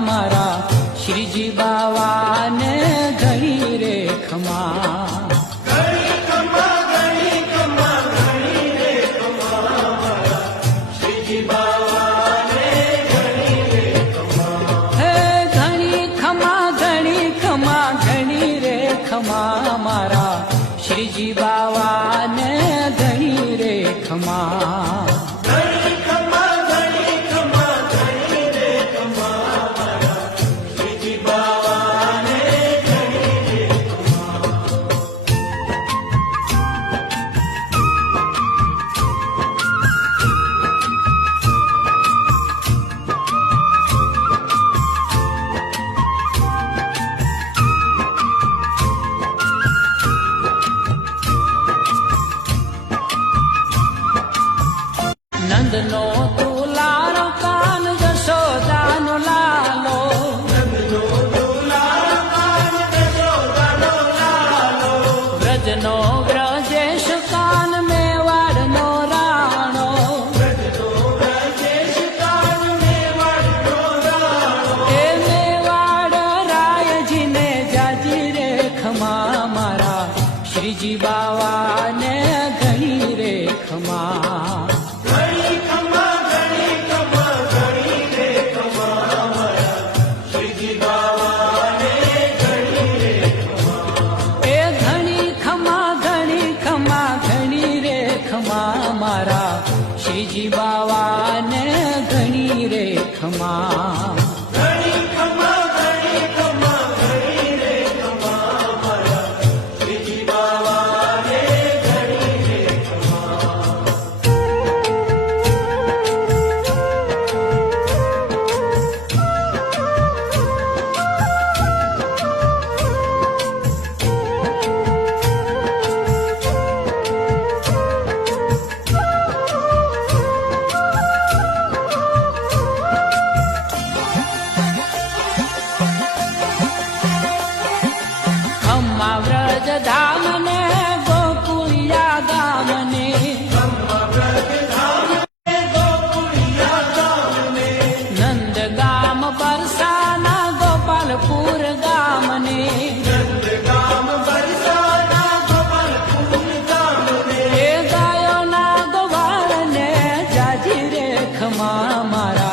मारा श्रीजी बावाने घणी रे खमा। मारा श्रीजी बावाने घणी रे खमा। नंदनो तुलारो कान जशोदानो लालो। नंदनो तुलारो कान जशोदानो लालो। व्रजनो व्रजेश कान मेवाड़नो राणो। व्रजनो व्रजेश कान मेवाड़नो राणो। ए मेवाड़ रायजी ने जाजी रे खमा। मारा श्रीजी बावाने घणी रे खमा। मारा श्रीजी बावाने घणी रे खमा। घणी खमा घणी खमा घणी रे खमा। मारा श्रीजी बावाने घणी रे खमा। व्रज धाम ने गोकुलिया गाम ने। व्रज धाम ने गोकुलिया गाम ने। नंद गाम बरसाना गोपालपुर गाम ने। नंद गाम बरसाना गोपालपुर गाम ने। ए गायो ना गोवाल ने जाजी रे खमा। मारा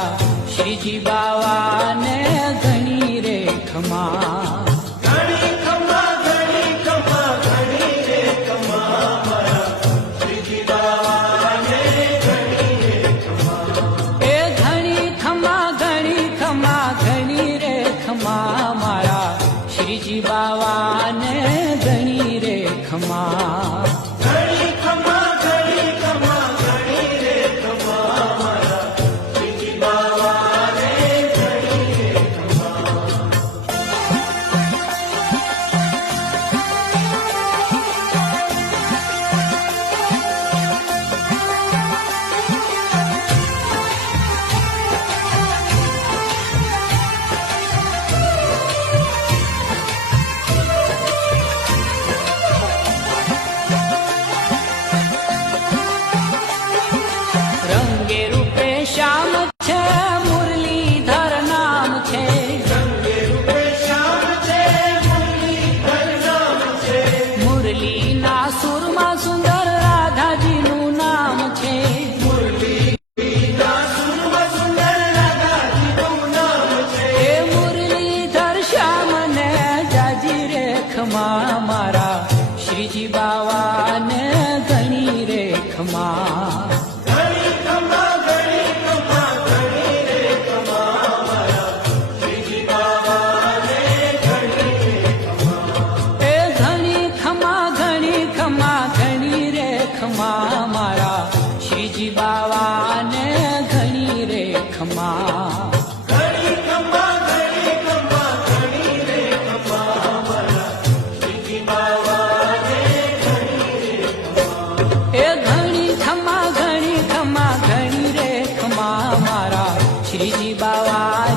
श्रीजी बावाने घणी रे खमा। मारा श्रीजी बावाने घणी रे खमा। घणी खमा घणी खमा घणी रे खमा। मारा श्रीजी बावाने घणी रे खमा। श्याम छे मुरलीधर नाम छे। रंगे रूपे श्याम छे मुरलीधर नाम छे। मुरली ना सुरमा सुंदर राधाजी नु नाम छे। मुरली ना सुरमा सुंदर राधाजी नु नाम छे। ए मुरलीधर श्याम ने जाजी रे खमा। मारा श्रीजी बावाने घणी रे खमा। मारा श्रीजी बावाने घणी रे खमा। घणी खमा घणी खमा घणी रे खमा। मारा श्रीजी बावाने घणी रे खमा। ए घणी खमा घणी खमा घणी रे खमा। मारा श्रीजी बावा